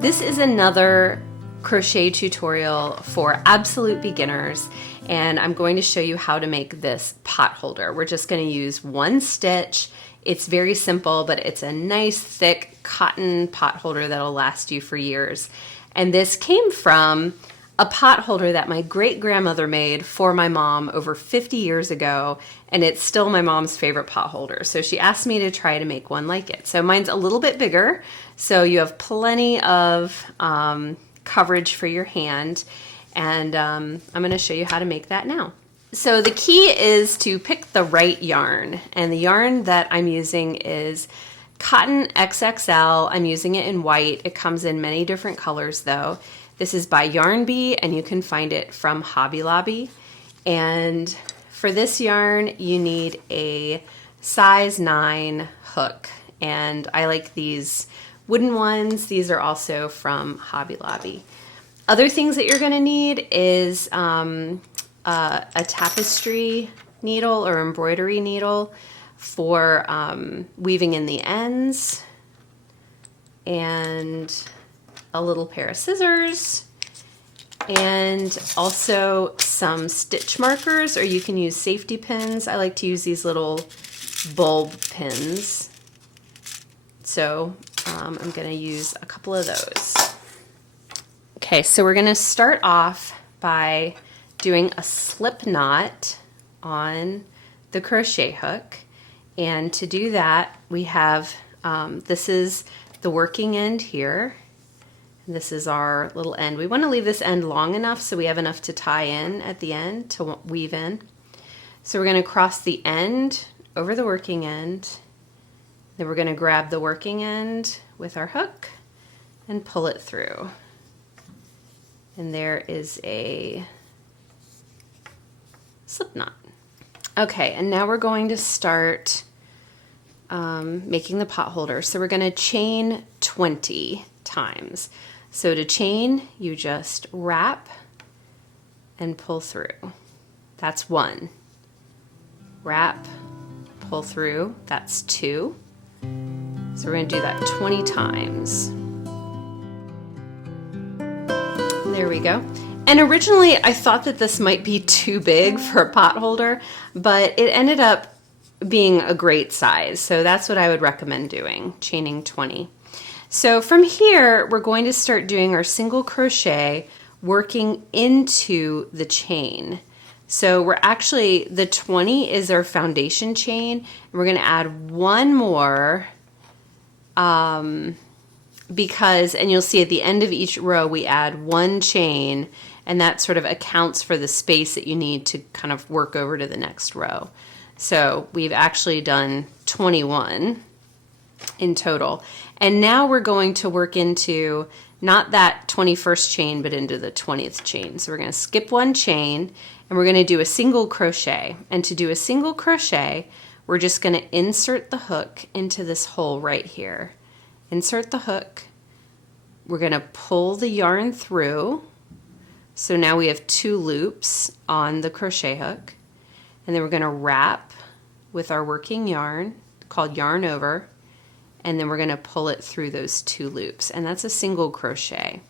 This is another crochet tutorial for absolute beginners, and I'm going to show you how to make this pot holder. We're just going to use one stitch. It's very simple, but it's a nice thick cotton pot holder that'll last you for years. And this came from a pot holder that my great-grandmother made for my mom over 50 years ago, and it's still my mom's favorite pot holder. So she asked me to try to make one like it. So mine's a little bit bigger, so you have plenty of coverage for your hand, and I'm going to show you how to make that now. So the key is to pick the right yarn, and the yarn that I'm using is Cotton XXL. I'm using it in white. It comes in many different colors though. This is by Yarn Bee, and you can find it from Hobby Lobby. And for this yarn, you need a size 9 hook, and I like these wooden ones. These are also from Hobby Lobby. Other things that you're going to need is a tapestry needle or embroidery needle for weaving in the ends, and a little pair of scissors, and also some stitch markers, or you can use safety pins. I like to use these little bulb pins. So I'm going to use a couple of those. Okay, so we're going to start off by doing a slip knot on the crochet hook. And to do that, we have, this is the working end here. This is our little end. We want to leave this end long enough so we have enough to tie in at the end to weave in. So we're going to cross the end over the working end. Then we're going to grab the working end with our hook and pull it through. And there is a slip knot. Okay, and now we're going to start making the pot holder. So we're going to chain 20 times. So to chain, you just wrap and pull through. That's 1. Wrap, pull through, that's 2. So we're going to do that 20 times. There we go. And originally I thought that this might be too big for a pot holder, but it ended up being a great size. So that's what I would recommend doing, chaining 20. So from here, we're going to start doing our single crochet, working into the chain. So we're actually, the 20 is our foundation chain, and we're going to add one more because, and you'll see at the end of each row, we add one chain, and that sort of accounts for the space that you need to kind of work over to the next row. So we've actually done 21 in total. And now we're going to work into not that 21st chain, but into the 20th chain. So we're going to skip one chain, and we're going to do a single crochet. And to do a single crochet, we're just going to insert the hook into this hole right here. Insert the hook. We're going to pull the yarn through. So now we have 2 loops on the crochet hook. And then we're going to wrap with our working yarn called yarn over. And then we're going to pull it through those 2 loops, and that's a single crochet.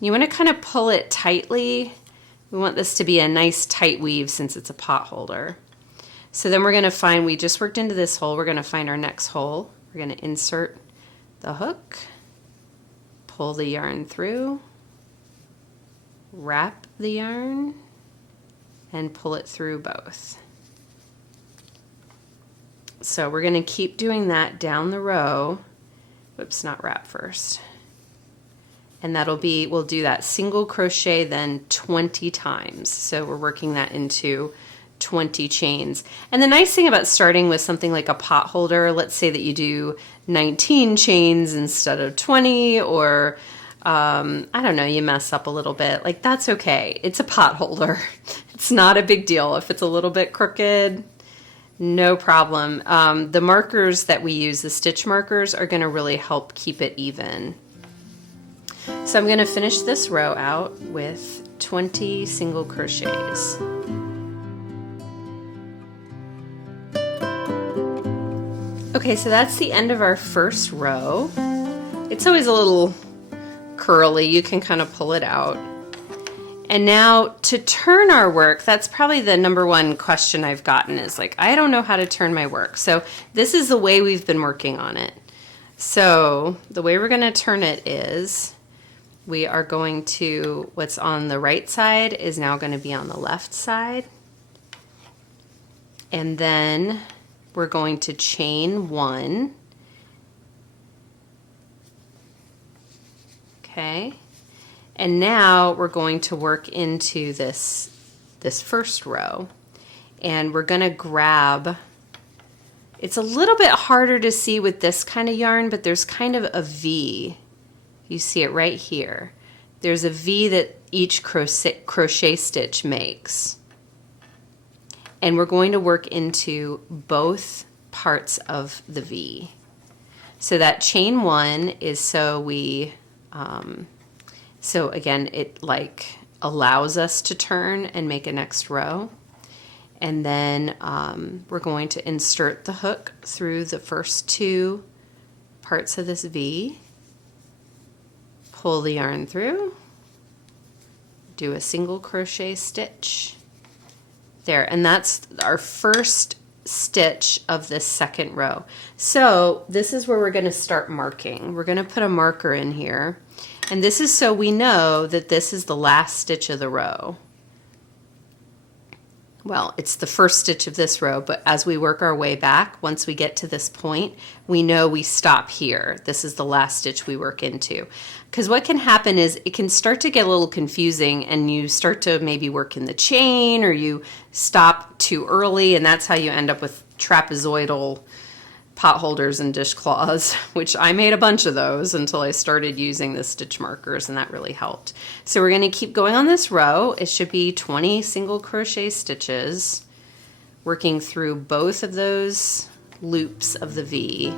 You want to kind of pull it tightly. We want this to be a nice tight weave since it's a pot holder. So then we're going to find, we just worked into this hole, we're going to find our next hole. We're going to insert the hook, pull the yarn through, wrap the yarn, and pull it through both. So we're going to keep doing that down the row. Whoops, not wrap first. And that'll be, we'll do that single crochet then 20 times. So we're working that into 20 chains. And the nice thing about starting with something like a pot holder, let's say that you do 19 chains instead of 20, or I don't know, you mess up a little bit. Like, that's okay. It's a pot holder. It's not a big deal. If it's a little bit crooked, no problem. The markers that we use, the stitch markers, are going to really help keep it even. So I'm going to finish this row out with 20 single crochets. Okay, so that's the end of our first row. It's always a little curly, you can kind of pull it out. And now to turn our work, that's probably the number one question I've gotten is like, I don't know how to turn my work. So this is the way we've been working on it. So the way we're going to turn it is we are going to, what's on the right side is now going to be on the left side. And then we're going to chain 1. Okay. And now we're going to work into this first row, and we're going to grab, it's a little bit harder to see with this kind of yarn, but there's kind of a V. You see it right here. There's a V that each crochet stitch makes. And we're going to work into both parts of the V. So that chain 1 is so we, so again, it like allows us to turn and make a next row. And then we're going to insert the hook through the first 2 parts of this V, pull the yarn through, do a single crochet stitch there, and that's our first stitch of this second row. So this is where we're going to start marking. We're going to put a marker in here. And this is so we know that this is the last stitch of the row. Well, it's the first stitch of this row, but as we work our way back, once we get to this point, we know we stop here. This is the last stitch we work into. Because what can happen is it can start to get a little confusing and you start to maybe work in the chain or you stop too early, and that's how you end up with trapezoidal pot holders and dishcloths, which I made a bunch of those until I started using the stitch markers, and that really helped. So we're going to keep going on this row. It should be 20 single crochet stitches, working through both of those loops of the V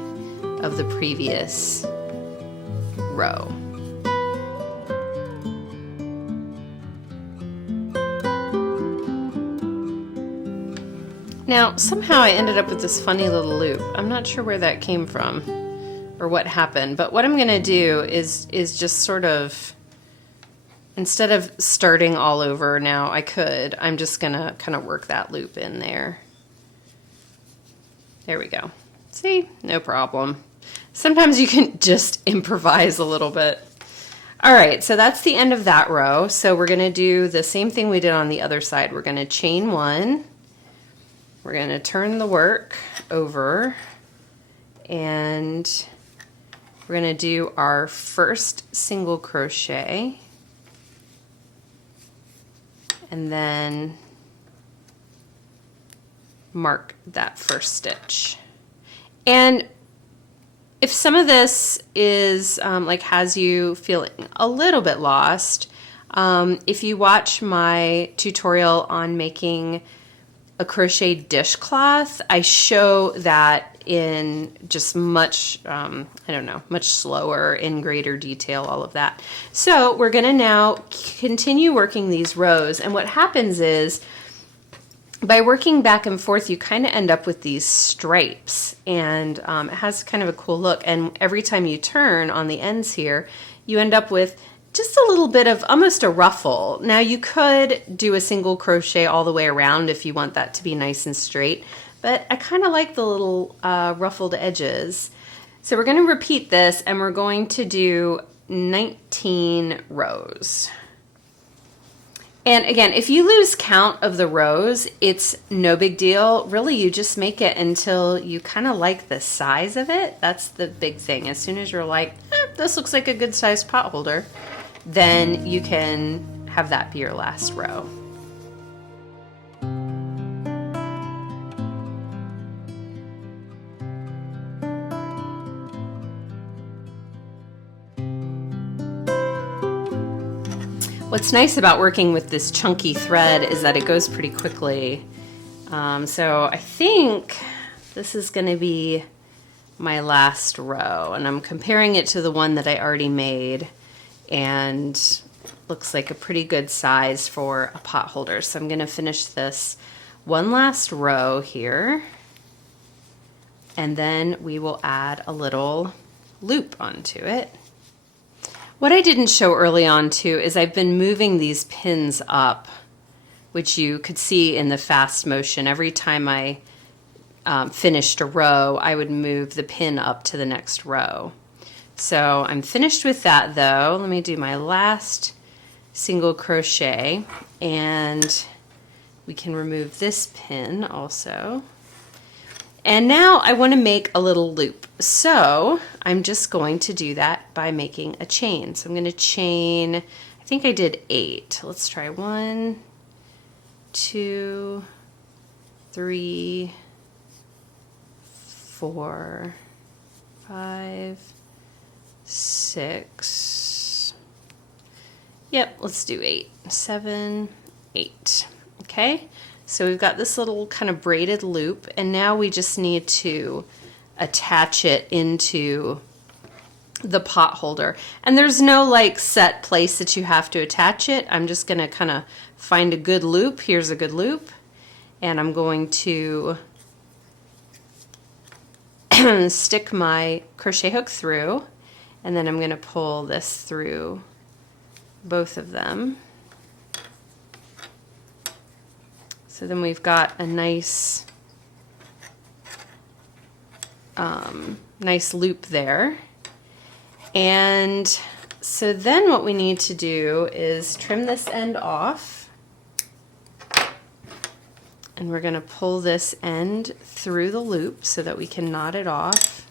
of the previous row. Now, somehow I ended up with this funny little loop. I'm not sure where that came from or what happened, but what I'm going to do is just sort of, instead of starting all over now, I'm just going to kind of work that loop in there. There we go. See? No problem. Sometimes you can just improvise a little bit. All right, so that's the end of that row. So we're going to do the same thing we did on the other side. We're going to chain 1. We're going to turn the work over, and we're going to do our first single crochet, and then mark that first stitch. And if some of this is like has you feeling a little bit lost, if you watch my tutorial on making a crochet dishcloth, I show that in just much, much slower, in greater detail, all of that. So we're gonna now continue working these rows, and what happens is, by working back and forth, you kind of end up with these stripes, and it has kind of a cool look, and every time you turn on the ends here, you end up with just a little bit of almost a ruffle. Now you could do a single crochet all the way around if you want that to be nice and straight, but I kind of like the little ruffled edges. So we're going to repeat this, and we're going to do 19 rows. And again, if you lose count of the rows, it's no big deal. Really, you just make it until you kind of like the size of it. That's the big thing. As soon as you're like, this looks like a good sized pot holder, then you can have that be your last row. What's nice about working with this chunky thread is that it goes pretty quickly. So I think this is going to be my last row, and I'm comparing it to the one that I already made, and looks like a pretty good size for a pot holder. So I'm going to finish this one last row here, and then we will add a little loop onto it. What I didn't show early on too is I've been moving these pins up, which you could see in the fast motion. Every time I finished a row, I would move the pin up to the next row. So I'm finished with that though. Let me do my last single crochet, and we can remove this pin also. And now I want to make a little loop. So I'm just going to do that by making a chain. So I'm going to chain, I think I did 8. Let's try 1, 2, 3, 4, 5, 6. Yep, let's do 8, 7, 8. Okay. So we've got this little kind of braided loop, and now we just need to attach it into the pot holder. And there's no like set place that you have to attach it. I'm just going to kind of find a good loop. Here's a good loop. And I'm going to stick my crochet hook through, and then I'm going to pull this through both of them. So then we've got a nice nice loop there. And so then what we need to do is trim this end off. And we're going to pull this end through the loop so that we can knot it off.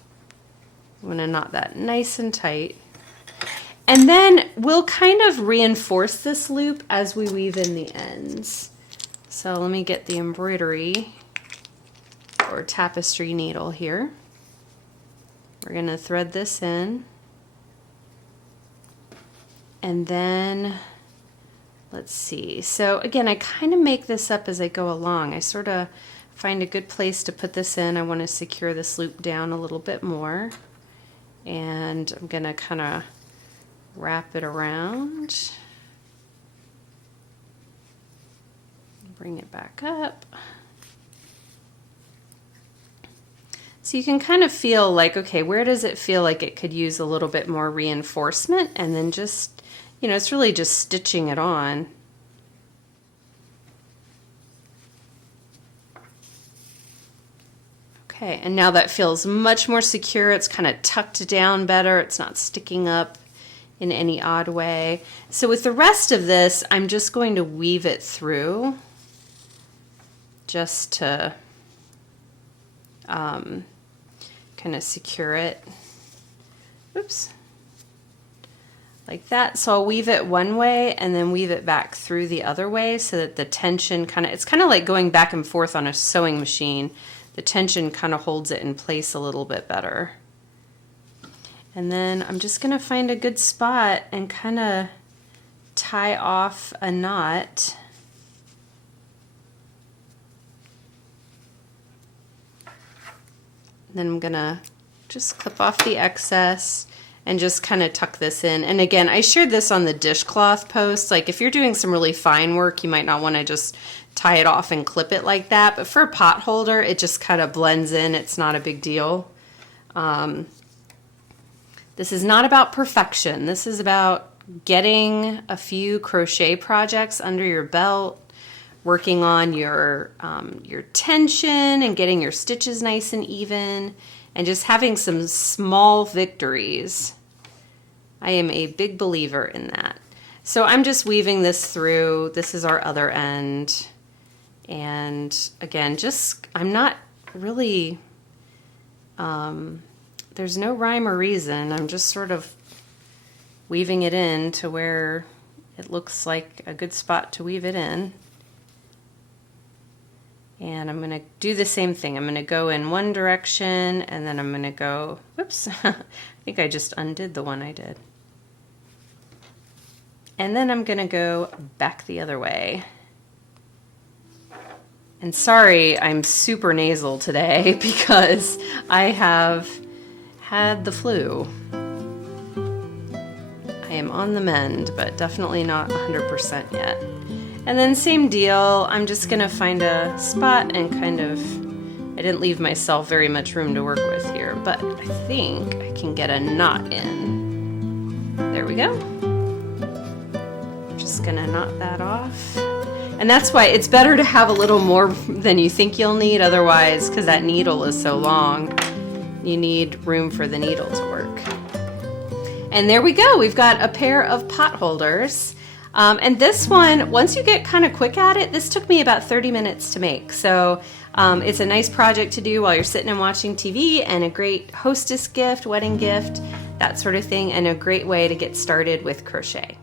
I'm going to knot that nice and tight. And then we'll kind of reinforce this loop as we weave in the ends. So let me get the embroidery or tapestry needle here. We're going to thread this in. And then, let's see. So again, I kind of make this up as I go along. I sort of find a good place to put this in. I want to secure this loop down a little bit more. And I'm going to kind of wrap it around. Bring it back up. So you can kind of feel like, okay, where does it feel like it could use a little bit more reinforcement? And then just, you know, it's really just stitching it on. Okay, and now that feels much more secure. It's kind of tucked down better. It's not sticking up in any odd way. So with the rest of this, I'm just going to weave it through, just to kind of secure it. Oops. Like that. So I'll weave it one way and then weave it back through the other way so that the tension kind of, it's kind of like going back and forth on a sewing machine. The tension kind of holds it in place a little bit better. And then I'm just going to find a good spot and kind of tie off a knot. Then I'm gonna just clip off the excess and just kind of tuck this in. And again, I shared this on the dishcloth post. Like if you're doing some really fine work, you might not want to just tie it off and clip it like that. But for a pot holder, it just kind of blends in. It's not a big deal. This is not about perfection. This is about getting a few crochet projects under your belt, working on your tension and getting your stitches nice and even, and just having some small victories. I am a big believer in that. So I'm just weaving this through. This is our other end. And again, just, I'm not really, there's no rhyme or reason. I'm just sort of weaving it in to where it looks like a good spot to weave it in. And I'm going to do the same thing. I'm going to go in one direction and then I'm going to go, whoops, I think I just undid the one I did. And then I'm going to go back the other way. And sorry, I'm super nasal today because I have had the flu. I am on the mend, but definitely not 100% yet. And then same deal, I'm just gonna find a spot and kind of, I didn't leave myself very much room to work with here, but I think I can get a knot in. There we go. Just gonna knock that off. And that's why it's better to have a little more than you think you'll need, otherwise, because that needle is so long, you need room for the needle to work. And there we go, we've got a pair of pot holders. And this one, once you get kind of quick at it, this took me about 30 minutes to make. So it's a nice project to do while you're sitting and watching TV, and a great hostess gift, wedding gift, that sort of thing, and a great way to get started with crochet.